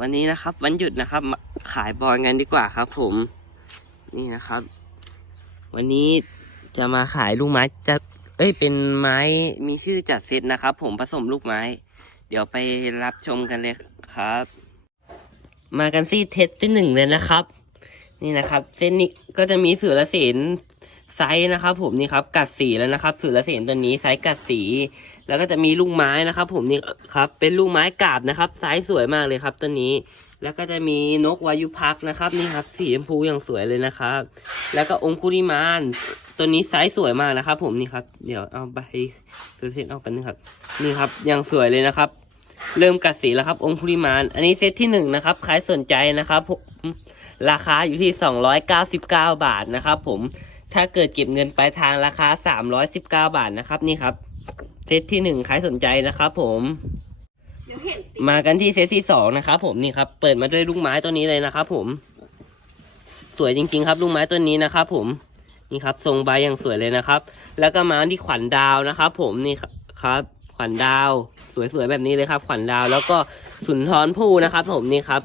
วันนี้นะครับ วันหยุดนะครับ ขายบอลกันดีกว่าครับ ผม นี่นะครับ วันนี้จะมาขายลูกไม้จะเอ้ย เป็นไม้มีชื่อจัดเซตนะครับ ผมผสมลูกไม้ เดี๋ยวไปรับชมกันเลยครับ มากันที่เทสที่หนึ่งเลยนะครับ นี่นะครับ เส้นนี้ก็จะมีสุรเสน ไซส์นะครับ ผมนี่ครับกัดสีแล้วนะครับสุรเสนตัวนี้ไซส์กัดสี แล้วก็จะมีลูกไม้นะครับ ผมนี่ครับเป็นลูกไม้กาบนะครับไซส์สวยมากเลยครับตัวนี้ แล้วก็จะมีนกวายุพักนะครับนี่ครับสีชมพูอย่างสวยเลยนะครับ แล้วก็องคุริมานตัวนี้ไซส์สวยมากนะครับ ผมนี่ครับเดี๋ยวเอาใบสุรเสนออกไปนึงครับ นี่ครับอยังสวยเลยนะครับ เริ่มกัดสีแล้วครับ องคุริมาน อันนี้เซตที่หนึ่งนะครับใครสนใจนะครับผมราคาอยู่ที่สองร้อยเก้าสิบเก้าบาทนะครับ ผม ถ้าเกิดเก็บเงินปลายทางราคาสามร้อยสิบเก้าบาทนะครับ นี่ครับ เซตที่หนึ่งใครสนใจนะครับผมมากันที่เซตที่สองนะครับผมนี่ครับ เปิดมาด้วยลูกไม้ตัวนี้เลยนะครับผม สวยจริง ๆ ครับลูกไม้ตัวนี้นะครับผมนี่ครับ ทรงใบอย่างสวยเลยนะครับ แล้วก็มาที่ขวัญดาวนะครับ ผมนี่ครับ ขวัญดาว สวยๆแบบนี้เลยครับ ขวัญดาว แล้วก็สุนทรภู่นะครับ ผมนี่ครับ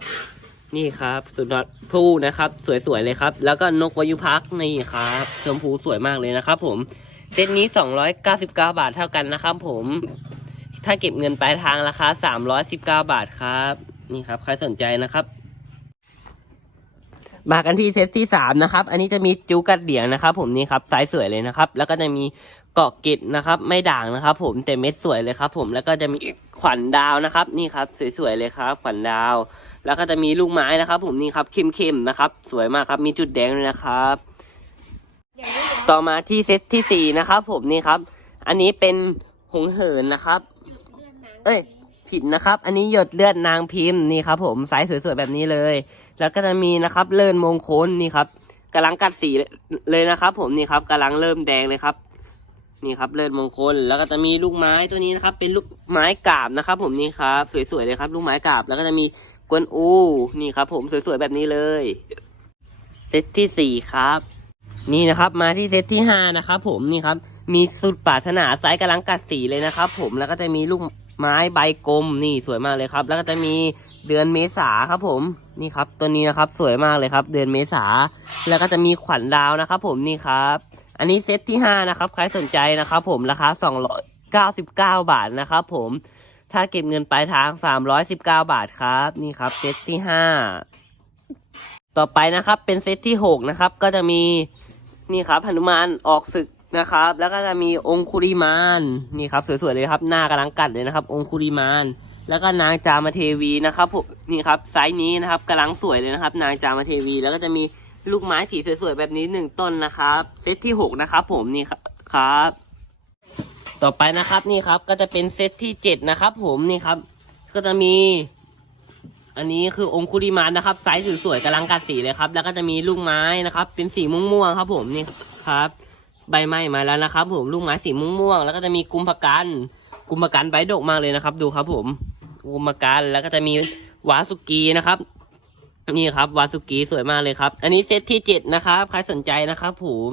นี่ครับสุนทรภู่นะครับ สวยๆเลยครับ แล้วก็นกวายุพักนี่ครับ ชมพูสวยมากเลยนะครับ ผมเซตนี้สองร้อยเก้าสิบเก้าบาทเท่ากันนะครับ ผม ถ้าเก็บเงินปลายทางราคาสามร้อยสิบเก้าบาทครับ นี่ครับ ใครสนใจนะครับ มากันที่เซตที่สามนะครับ อันนี้จะมีจูกัดเหลียงนะครับ ผมนี่ครับไซส์สวยเลยนะครับ แล้วก็จะมีเกาะเกตนะครับ ไม่ด่างนะครับ ผมแต่เม็ดสวยเลยครับ ผมแล้วก็จะมีขวัญดาวนะครับ นี่ครับ สวยๆเลยครับ ขวัญดาว แล้วก็จะมีลูกไม้นะครับ ผมนี่ครับเข้มๆนะครับ สวยมากครับมีจุดแดงด้วยนะครับ ต่อมาที่เซตที่สี่นะครับ ผมนี่ครับ อันนี้เป็นหงเหินนะครับ เอ้ยผิดนะครับ อันนี้หยดเลือดนางพิมพ์นี่ครับ ผมไซส์สวยๆแบบนี้เลย แล้วก็จะมีนะครับ เลินมงคลนี่ครับกำลังกัดสีเลยนะครับ ผมนี่ครับกำลังเริ่มแดงเลยครับ นี่ครับ เลินมงคล แล้วก็จะมีลูกไม้ตัวนี้นะครับ เป็นลูกไม้กาบนะครับ ผมนี่ครับ สวยๆเลยครับ ลูกไม้กาบ แล้วก็จะมี กวนอู นี่ครับ ผมสวยๆแบบนี้เลย เซตที่สี่ครับ นี่นะครับมาที่เซตที่ห้านะครับผมนี่ครับ มีสุดปรารถนาไซส์กำลังกัดสีเลยนะครับ ผมแล้วก็จะมีลูกไม้ใบกลมนี่สวยมากเลยครับ แล้วก็จะมีเดือนเมษาครับ ผมนี่ครับ ตัวนี้นะครับสวยมากเลยครับ เดือนเมษา แล้วก็จะมีขวัญดาวนะครับ ผมนี่ครับ อันนี้เซตที่ห้านะครับใครสนใจนะครับ ผมราคาสองร้อยเก้าสิบเก้าบาทนะครับ ผม ถ้าเก็บเงินปลายทางสามร้อยสิบเก้าบาทครับ นี่ครับเซตที่ห้าต่อไปนะครับเป็นเซตที่หกนะครับ ก็จะมีนี่ครับหนุมานออกศึกนะครับ แล้วก็จะมีองคุริมานนี่ครับสวยๆเลยครับ หน้ากำลังกัดเลยนะครับ องคุริมาน แล้วก็นางจามาเทวีนะครับผมนี่ครับไซส์นี้นะครับกำลังสวยเลยนะครับ นางจามาเทวี แล้วก็จะมีลูกไม้สีสวยๆแบบนี้หนึ่งต้นนะครับ เซตที่หกนะครับ ผมนี่ครับ ต่อไปนะครับนี่ครับก็จะเป็นเซตที่เจ็ดนะครับผมนี่ครับ ก็จะมี อันนี้คือองคุริมานนะครับไซส์สวยๆกำลังกัดสีเลยครับ แล้วก็จะมีลูกไม้นะครับ เป็นสีม่วงๆครับ ผมนี่ครับ ใบไม้มาแล้วนะครับ ผมลูกไม้สีม่วงๆแล้วก็จะมีกุมภกันกุมภกันใบดกมากเลยนะครับ ดูครับ ผมกุมภกันแล้วก็จะมีวาสุกีนะครับนี่ครับวาสุกีสวยมากเลยครับ อันนี้เซตที่เจ็ดนะครับใครสนใจนะครับ ผม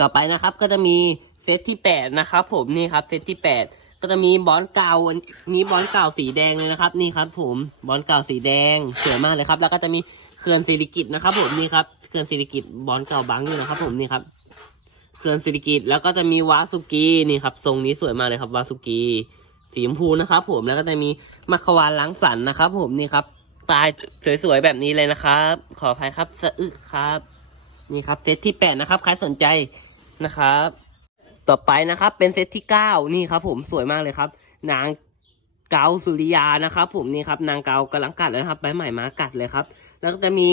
ต่อไปนะครับก็จะมี เซตที่แปดนะครับผมนี่ครับเซตที่แปดก็จะมีบอลเก่าอันนี้บอลเก่าสีแดงเลยนะครับ นี่ครับ ผมบอลเก่าสีแดงสวยมากเลยครับ แล้วก็จะมีเขื่อนศิริกิตนะครับ ผมนี่ครับเขื่อนศิริกิตบอลเก่าบังด้วยนะครับ ผมนี่ครับเขื่อนศิริกิตแล้วก็จะมีวาสุกีนี่ครับ ทรงนี้สวยมากเลยครับวาสุกีสีชมพูนะครับผมแล้วก็จะมีมัคควานล้างสันนะครับ ผมนี่ครับปลายสวยๆแบบนี้เลยนะครับ ขออภัยครับสะอึกครับ นี่ครับเซตที่แปดนะครับใครสนใจนะครับ ต่อไปนะครับ เป็นเซตที่เก้านี่ครับ ผมสวยมากเลยครับ นางเกาสุริยานะครับ ผมนี่ครับ นางเกากำลังกัดแล้วนะครับใบใหม่มากัดเลยครับ แล้วก็จะมี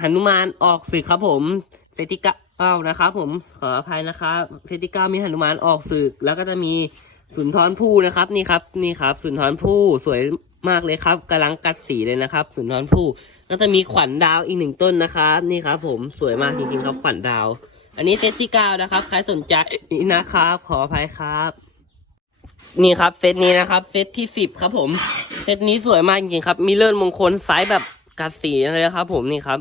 หนุมานออกศึกครับ ผมเซตที่เก้านะครับผมขออภัยนะครับเซตที่เก้ามีหนุมานออกศึก แล้วก็จะมีสุนทรภู่นะครับ นี่ครับนี่ครับ สุนทรภู่สวยมากเลยครับกำลังกัดสีเลยนะครับ สุนทรภู่แล้วจะมีขวัญดาวอีกหนึ่งต้นนะครับ นี่ครับ ผมสวยมากจริงๆครับขวัญดาว อันนี้เซตที่เก้านะครับ ใครสนใจนะครับ ขออภัยครับ นี่ครับเซตนี้นะครับเซตที่สิบครับผม เซตนี้สวยมากจริงๆครับ มีเลื่อนมงคลไซส์แบบกัดสีเลยนะครับ ผมนี่ครับ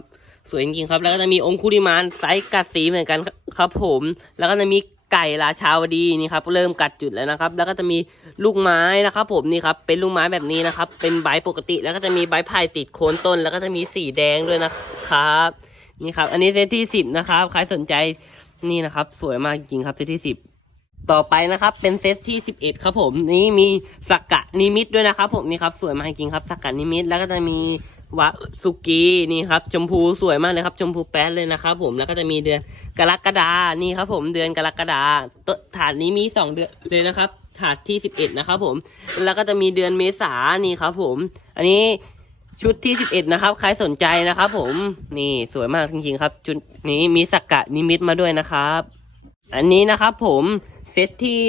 สวยจริงๆครับ แล้วก็จะมีองคุริมานไซส์กัดสีเหมือนกันครับผม แล้วก็จะมีไก่ราชาวดีนี่ครับ เริ่มกัดจุดแล้วนะครับ แล้วก็จะมีลูกไม้นะครับ ผมนี่ครับ เป็นลูกไม้แบบนี้นะครับ เป็นใบปกติ แล้วก็จะมีใบไผ่ติดโคนต้น แล้วก็จะมีสีแดงด้วยนะครับ นี่ครับ อันนี้เซตที่สิบนะครับ ใครสนใจนี่นะครับ สวยมากจริงครับเซตที่สิบต่อไปนะครับ เป็นเซตที่สิบเอ็ดครับผม นี่มีสักกะนิมิตด้วยนะครับ ผมนี่ครับสวยมากจริงครับสักกะนิมิตแล้วก็จะมีวะสุกีนี่ครับ ชมพูสวยมากเลยครับ ชมพูแป๊ดเลยนะครับ ผมแล้วก็จะมีเดือนกรกฎานี่ครับ ผมเดือนกรกฎาตถาดนี้มีสองเดือนเลยนะครับถาดที่สิบเอ็ดนะครับผม แล้วก็จะมีเดือนเมษานี่ครับผม อันนี้ ชุดที่สิบเอ็ดนะครับ ใครสนใจนะครับผม นี่สวยมากจริงๆครับ ชุดนี้มีสักกะนิมิตมาด้วยนะครับ อันนี้นะครับผมเซตที่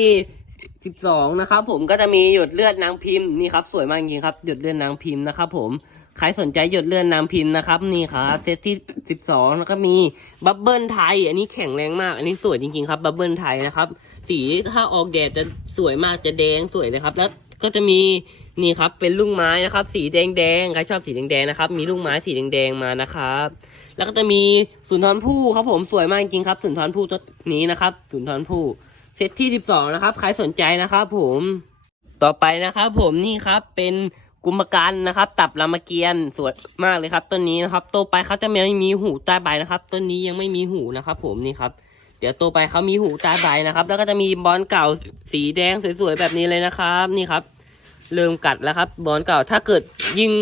สิบสองนะครับผมก็จะมีหยดเลือดนางพิมพ์นี่ครับสวยมากจริงๆครับหยดเลือดนางพิมพ์นะครับผมใครสนใจหยดเลือดนางพิมพ์นะครับนี่ครับเซตที่สิบสองแล้วก็มีบับเบิลไทย อันนี้แข็งแรงมาก อันนี้สวยจริงๆครับบับเบิลไทยนะครับ สีถ้าออกแดดจะสวยมากจะแดงสวยเลยครับ แล้วก็จะมี นี่ครับเป็นลูกไม้นะครับ สีแดงๆใครชอบสีแดงๆนะครับ มีลูกไม้สีแดงๆมานะครับ แล้วก็จะมีสุนทรภู่ครับผมสวยมากจริงครับ สุนทรภู่ตัวนี้นะครับสุนทรภู่เซตที่สิบสองนะครับใครสนใจนะครับ ผมต่อไปนะครับ ผมนี่ครับเป็นกุมภกันนะครับ ตับรามเกียรติ์สวยมากเลยครับ ต้นนี้นะครับ โตไปเขาจะไม่มีหูใต้ใบนะครับ ต้นนี้ยังไม่มีหูนะครับ ผมนี่ครับ เดี๋ยวโตไปเขามีหูใต้ใบนะครับ แล้วก็จะมีบอลเก่าสีแดงสวยๆแบบนี้เลยนะครับ นี่ครับ เริ่มกัดแล้วครับ บอลเก่าถ้าเกิดยิ่ง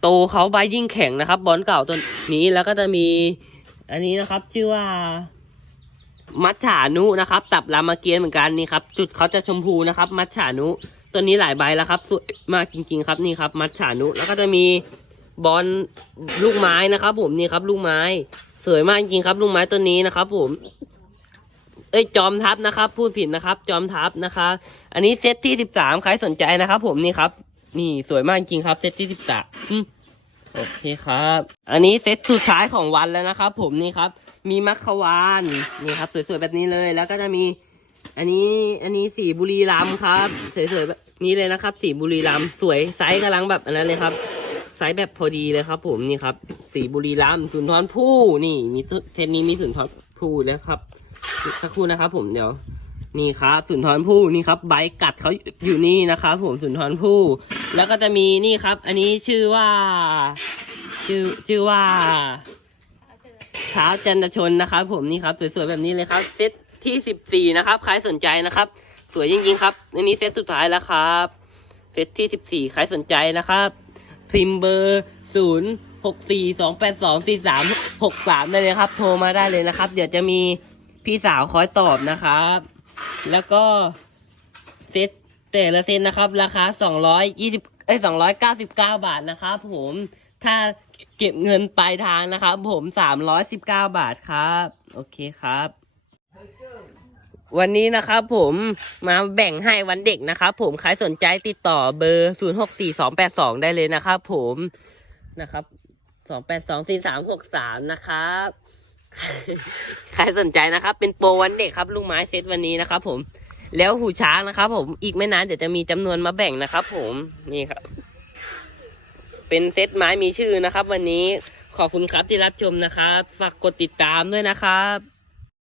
โตเขาใบยิ่งแข็งนะครับ บอลเก่าตัวนี้แล้วก็จะมี อันนี้นะครับ ชื่อว่า มัจฉานุนะครับ ตับรามเกียรติเหมือนกันนี่ครับ จุดเขาจะชมพูนะครับ มัจฉานุตัวนี้หลายใบแล้วครับสวยมากจริง ๆ ครับนี่ครับ มัจฉานุแล้วก็จะมีบอลลูกไม้นะครับ ผมนี่ครับ ลูกไม้ สวยมากจริงๆครับ ลูกไม้ตัวนี้นะครับ ผม อ้ยจอมทัพนะครับพูดผิดนะครับ จอมทัพนะคะ อันนี้เซตที่สิบสามใครสนใจนะครับ ผมนี่ครับ นี่สวยมากจริงครับเซตที่สิบสามโอเคครับ อันนี้เซตสุดท้ายของวันแล้วนะครับ ผมนี่ครับ มีมัคควานนี่ครับ สวยๆแบบนี้เลย แล้วก็จะมี อันนี้อันนี้สีบุรีรัมครับสวยๆแบบนี้เลยนะครับ สีบุรีรัมสวยไซส์กำลังแบบอันนั้นเลยครับไซส์แบบพอดีเลยครับ ผมนี่ครับ สีบุรีรัมสุนทรภู่นี่มีเทปนี้มีสุนทรภู่นะครับ สักครู่นะครับ ผมเดี๋ยว นี่ครับสุนทรภู่นี่ครับใบกัดเขาอยู่นี่นะครับผมสุนทรภู่แล้วก็จะมีนี่ครับ อันนี้ชื่อว่า ชื่อชื่อว่าเท้าจันทชนนะครับ ผมนี่ครับสวยๆแบบนี้เลยครับ เซตที่สิบสี่นะครับใครสนใจนะครับ สวยจริงๆครับอันนี้เซตสุดท้ายแล้วครับเซตที่สิบสี่ใครสนใจนะครับพิมเบอร์ศูนย์หกสี่สองแปดสองสี่สามหกสามได้เลยครับ โทรมาได้เลยนะครับ เดี๋ยวจะมี พี่สาวคอยตอบนะครับ แล้วก็เซตแต่ละเซตนะครับ ราคาสองร้อยยี่สิบเอ้ยสองร้อยเก้าสิบเก้าบาทนะครับผมถ้าเก็บเงินปลายทางนะครับผมสามร้อยสิบเก้าบาทครับ โอเคครับ วันนี้นะครับผมมาแบ่งให้วันเด็กนะครับผมใครสนใจติดต่อเบอร์ศูนย์หกสี่สองแปดสองได้เลยนะครับผมนะครับสองแปดสองสี่สามหกสามนะครับ ใครสนใจนะครับ เป็นโปรวันเด็กครับลูกไม้เซตวันนี้นะครับ ผม แล้วหูช้างนะครับ ผมอีกไม่นานเดี๋ยวจะมีจำนวนมาแบ่งนะครับ ผมนี่ครับ เป็นเซตไม้มีชื่อนะครับ วันนี้ขอบคุณครับที่รับชมนะครับ ฝากกดติดตามด้วยนะครับ